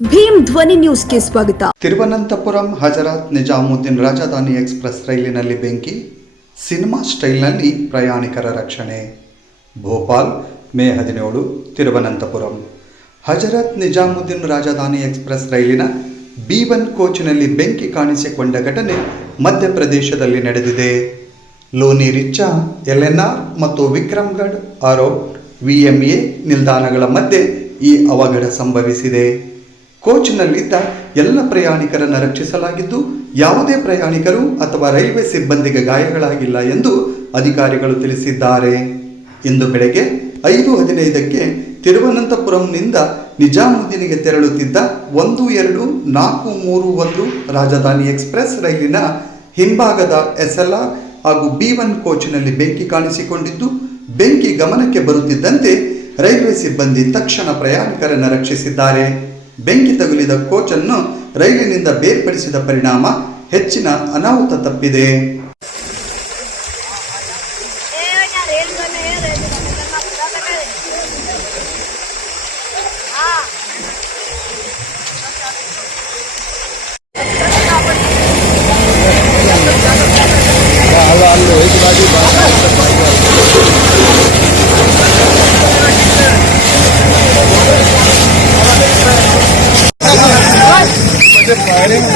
ಭೀಮ್ ಧ್ವನಿ ನ್ಯೂಸ್ಗೆ ಸ್ವಾಗತ. ತಿರುವನಂತಪುರಂ ಹಜರತ್ ನಿಜಾಮುದ್ದೀನ್ ರಾಜಧಾನಿ ಎಕ್ಸ್‌ಪ್ರೆಸ್ ರೈಲಿನಲ್ಲಿ ಬೆಂಕಿ, ಸಿನಿಮಾ ಸ್ಟೈಲ್ನಲ್ಲಿ ಪ್ರಯಾಣಿಕರ ರಕ್ಷಣೆ. ಭೋಪಾಲ್, ಮೇ 17. ತಿರುವನಂತಪುರಂ ಹಜರತ್ ನಿಜಾಮುದ್ದೀನ್ ರಾಜಧಾನಿ ಎಕ್ಸ್‌ಪ್ರೆಸ್ ರೈಲಿನ B1 ಕೋಚ್ನಲ್ಲಿ ಬೆಂಕಿ ಕಾಣಿಸಿಕೊಂಡ ಘಟನೆ ಮಧ್ಯಪ್ರದೇಶದಲ್ಲಿ ನಡೆದಿದೆ. ಲೋನಿ ರಿಚ್ಚಾ, LNR ಮತ್ತು ವಿಕ್ರಮ್ಗಢ್ ಆರೋಡ್ VMA ನಿಲ್ದಾಣಗಳ ಮಧ್ಯೆ ಈ ಅವಘಡ ಸಂಭವಿಸಿದೆ. ಕೋಚ್ನಲ್ಲಿದ್ದ ಎಲ್ಲ ಪ್ರಯಾಣಿಕರನ್ನು ರಕ್ಷಿಸಲಾಗಿದ್ದು, ಯಾವುದೇ ಪ್ರಯಾಣಿಕರು ಅಥವಾ ರೈಲ್ವೆ ಸಿಬ್ಬಂದಿಗೆ ಗಾಯಗಳಾಗಿಲ್ಲ ಎಂದು ಅಧಿಕಾರಿಗಳು ತಿಳಿಸಿದ್ದಾರೆ. ಇಂದು ಬೆಳಗ್ಗೆ 5:15ಕ್ಕೆ ತಿರುವನಂತಪುರಂನಿಂದ ನಿಜಾಮುದ್ದೀನಿಗೆ ತೆರಳುತ್ತಿದ್ದ 12431 ರಾಜಧಾನಿ ಎಕ್ಸ್‌ಪ್ರೆಸ್ ರೈಲಿನ ಹಿಂಭಾಗದ SLR ಹಾಗೂ B1 ಕೋಚ್ನಲ್ಲಿ ಬೆಂಕಿ ಕಾಣಿಸಿಕೊಂಡಿದ್ದು, ಬೆಂಕಿ ಗಮನಕ್ಕೆ ಬರುತ್ತಿದ್ದಂತೆ ರೈಲ್ವೆ ಸಿಬ್ಬಂದಿ ತಕ್ಷಣ ಪ್ರಯಾಣಿಕರನ್ನು ರಕ್ಷಿಸಿದ್ದಾರೆ. ಬೆಂಕಿ ತಗುಲಿದ ಕೋಚನ್ನು ರೈಲಿನಿಂದ ಬೇರ್ಪಡಿಸಿದ ಪರಿಣಾಮ ಹೆಚ್ಚಿನ ಅನಾಹುತ ತಪ್ಪಿದೆ. फायरिंग